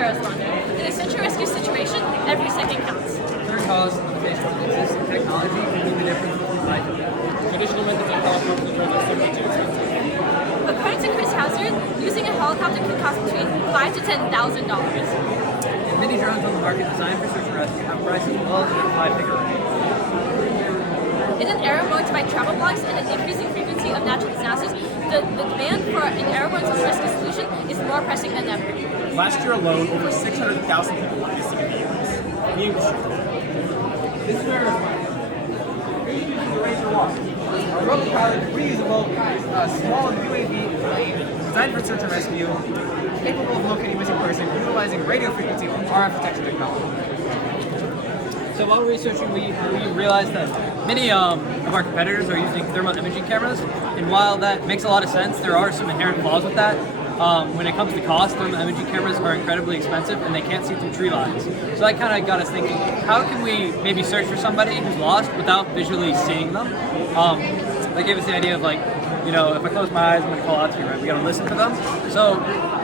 AeroSponder. In a search and rescue situation, every second counts. Third cause limitation of existing technology can make the difference between life and death. Traditional methods of helicopter controls are simply too expensive. According to Chris Hazard, using a helicopter can cost between $5,000 to $10,000. Many drones on the market designed for search and rescue have prices well in the five-figure range. In an era marked by travel blogs and an increasing frequency of natural disasters, the demand for an airborne search and rescue solution is more pressing than ever. Last year alone, over 600,000 people were missing in the U.S. This is AeroSponder. A rope-powered, reusable, small UAV plane designed for search and rescue, capable of locating a missing person, utilizing radio frequency or RF detection technology. So while researching, we realized that many of our competitors are using thermal imaging cameras, and while that makes a lot of sense, there are some inherent flaws with that. When it comes to cost, thermal imaging cameras are incredibly expensive and they can't see through tree lines. So that kind of got us thinking, how can we maybe search for somebody who's lost without visually seeing them? That gave us the idea of like, you know, if I close my eyes, I'm going to call out to you, right? We got to listen for them. So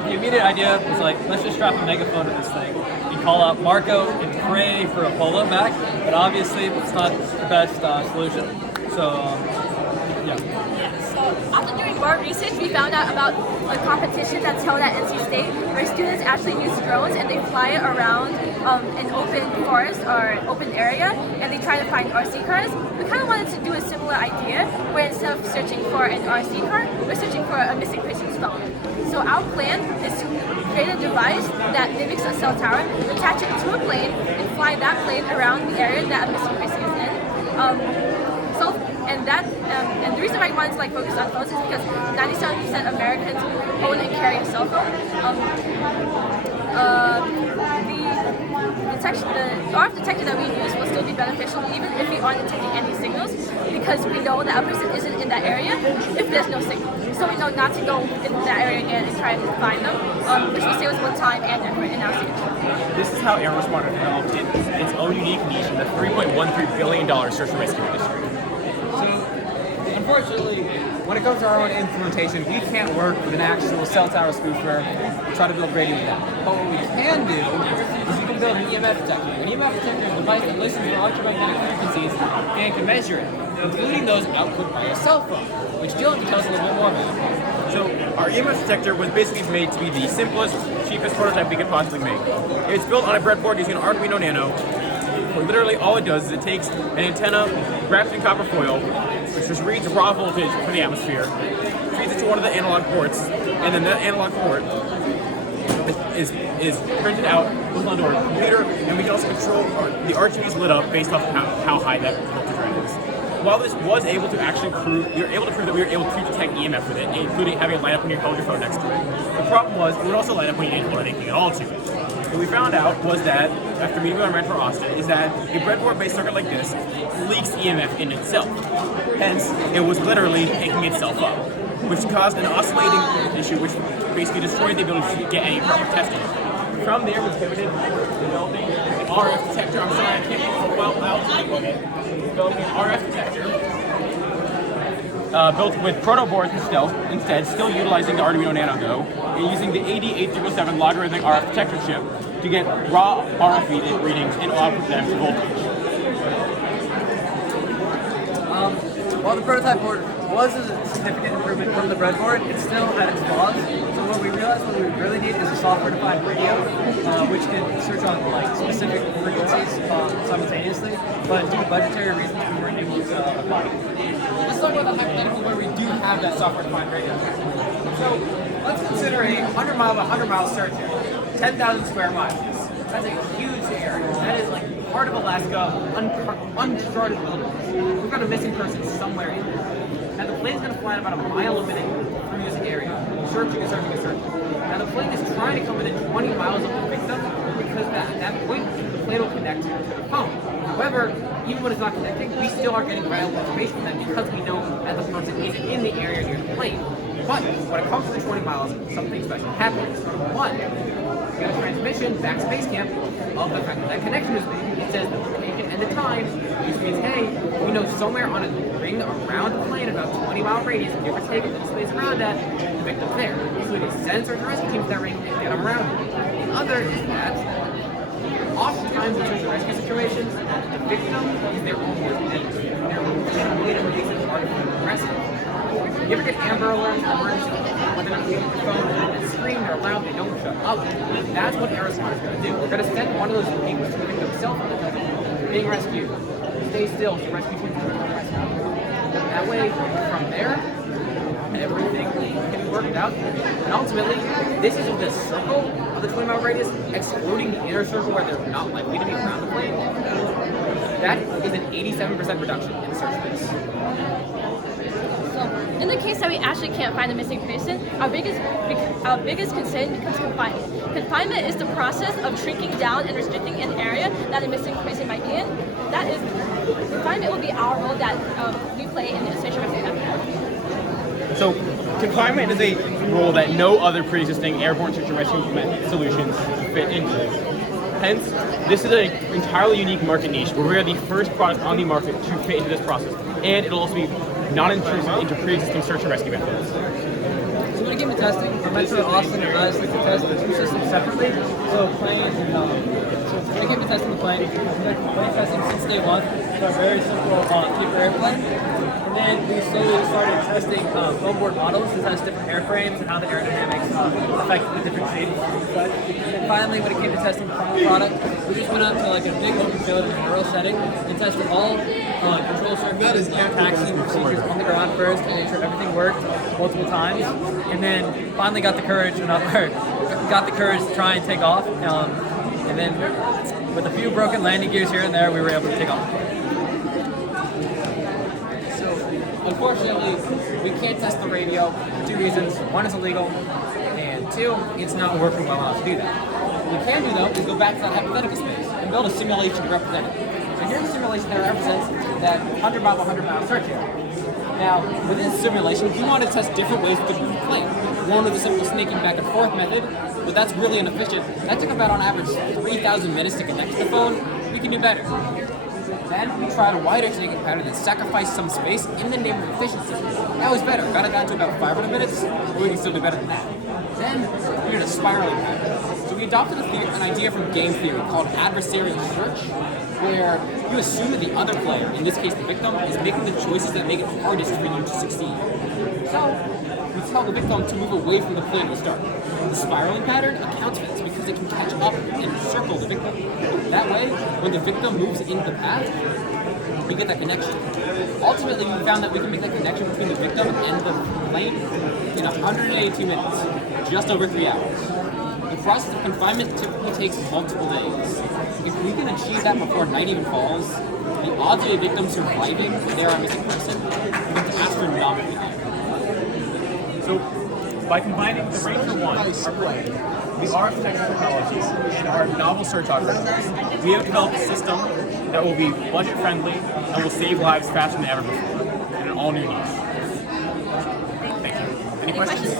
the immediate idea was like, let's just strap a megaphone to this thing and call out Marco and pray for a polo back. But obviously, it's not the best solution. So, yeah. So after doing more research, we found out about a competition that's held at NC State where students actually use drones and they fly around an open forest or open area and they try to find RC cars. We kind of wanted to do a similar idea where instead of searching for an RC car, we're searching for a missing person's phone. So our plan is to create a device that mimics a cell tower, attach it to a plane, and fly that plane around the area that a missing person is in. And the reason why I wanted to focus on phones is because 97% of Americans own and carry a cell phone. The RF detector that we use will still be beneficial even if we aren't detecting any signals, because we know that a person isn't in that area if there's no signal. So we know not to go in that area again and try to find them, which will save us both time and effort in our search. This is how AeroSponder developed its own unique niche in the $3.13 billion search and rescue industry. Unfortunately, when it comes to our own implementation, we can't work with an actual cell tower spoofer and try to build radio with that. But what we can do is we can build an EMF detector. An EMF detector is a device that listens to electromagnetic frequencies and can measure it, including those output by your cell phone, which Dylan can tell us a little bit more about. So our EMF detector was basically made to be the simplest, cheapest prototype we could possibly make. It's built on a breadboard using an Arduino Nano. Where literally all it does is it takes an antenna wrapped in copper foil, which just reads raw voltage from the atmosphere, feeds it to one of the analog ports, and then that analog port is printed out, goes onto our computer, and we can also control the RGBs lit up based off of how high that voltage rate is. While this was able to actually prove, we were able to prove that we were able to detect EMF with it, including having it light up when you held your phone next to it. The problem was it would also light up when you didn't hold anything at all to it. What we found out was that, after meeting with our mentor Austin, is that a breadboard-based circuit like this leaks EMF in itself. Hence, it was literally picking itself up, which caused an oscillating issue, which basically destroyed the ability to get any proper testing. From there, we pivoted to developing an RF detector. I'm sorry, I can't get it well out of it. Developing an RF detector. Built with proto boards instead, still utilizing the Arduino Nano though, and using the AD8007 logarithmic RF detector chip to get raw RF readings and output them to voltage. While the prototype board was a significant improvement from the breadboard, it still had its flaws. So what we realized what we really need is a software-defined radio, which can search on specific frequencies simultaneously. But due to budgetary reasons, we weren't able to apply it. Let's talk about the hypothetical where we do have that software-defined radio. So let's consider a 100-mile by 100-mile search area, 10,000 square miles. That's a huge area. That is part of Alaska, uncharted wilderness. We've got a missing person somewhere in there. And the plane's going to fly at about a mile a minute through this area, searching and searching and searching. Now the plane is trying to come within 20 miles of the victim because at that point, the plane will connect to the phone. However, even when it's not connecting, we still are getting valuable information from them because we know that the person is in the area near the plane. But when it comes to the 20 miles, something special happens. One, we get a transmission back to base camp of the fact that that connection is made. It says the location and the time, which means, hey, we know somewhere on a ring around the plane, about 20-mile radius, give or take a little space around that, the victim's there. So we can send search and rescue teams to that ring and get them around it. other is that oftentimes in search and rescue situations, the victim is their own worst enemy. Their way to make it hard to aggressive. You ever get Amber Alerts or emergency when they're not looking at your phone and scream, they're loud, they don't shut up? That's what AeroSponder is going to do. We're going to send one of those beings to the victim's cell phone that tells being rescued. Stay still, so rescue team can rescue. That way, from there, everything can be worked out. And ultimately, this is the circle of the 20-mile radius, excluding the inner circle where they're not likely to be around the plane. That is an 87% reduction in the search space. In the case that we actually can't find the missing person, our biggest concern becomes confinement. Confinement is the process of shrinking down and restricting an area that a missing person might be in. That is, confinement will be our role that we play in the search and rescue effort. So, confinement is a role that no other pre-existing airborne search and rescue solutions fit into. Hence, this is an entirely unique market niche where we are the first product on the market to fit into this process, and it'll also be non-intrusive into pre-existing search and rescue methods. So when it came to testing, our mentor Austin advised us to test the two systems separately. So planes and so when it came to testing the plane, we've been plane testing since day one. So a very simple paper airplane. And then we slowly started testing onboard models that has different airframes and how the aerodynamics affect the different shapes. And then finally, when it came to testing the final product, we just went out to like a big open field in a rural setting and tested all control circuits and taxi procedures on the ground first to make sure everything worked multiple times. And then finally got the courage to try and take off. And then with a few broken landing gears here and there, we were able to take off. Unfortunately, we can't test the radio for two reasons. One, it's illegal, and two, it's not working well enough to do that. What we can do, though, is go back to that hypothetical space and build a simulation to represent it. So here's a simulation that represents that 100 mile by 100 mile search area. Now, within this simulation, we want to test different ways to move the plane. One was the simple snaking back and forth method, but that's really inefficient. That took about, on average, 3,000 minutes to connect to the phone. We can do better. Then we tried a wider snaking pattern that sacrificed some space in the name of efficiency. That was better. Got it down to about 500 minutes, but we can still do better than that. Then we did a spiraling pattern. So we adopted an idea from game theory called adversarial search, where you assume that the other player, in this case the victim, is making the choices that make it hardest for you to succeed. So we tell the victim to move away from the plane to start. The spiraling pattern accounts for this because it can catch up and circle the victim. That way, when the victim moves into the path, we get that connection. Ultimately, we found that we can make that connection between the victim and the plane in 182 minutes, just over 3 hours. The process of confinement typically takes multiple days. If we can achieve that before night even falls, the odds of a victim surviving when they are a missing person becomes astronomically high. So, by combining the Ranger 1, our plane, the RF detection technology, and our novel search algorithms, we have developed a system that will be budget-friendly and will save lives faster than ever before, in an all-new niche. Thank you. Any questions?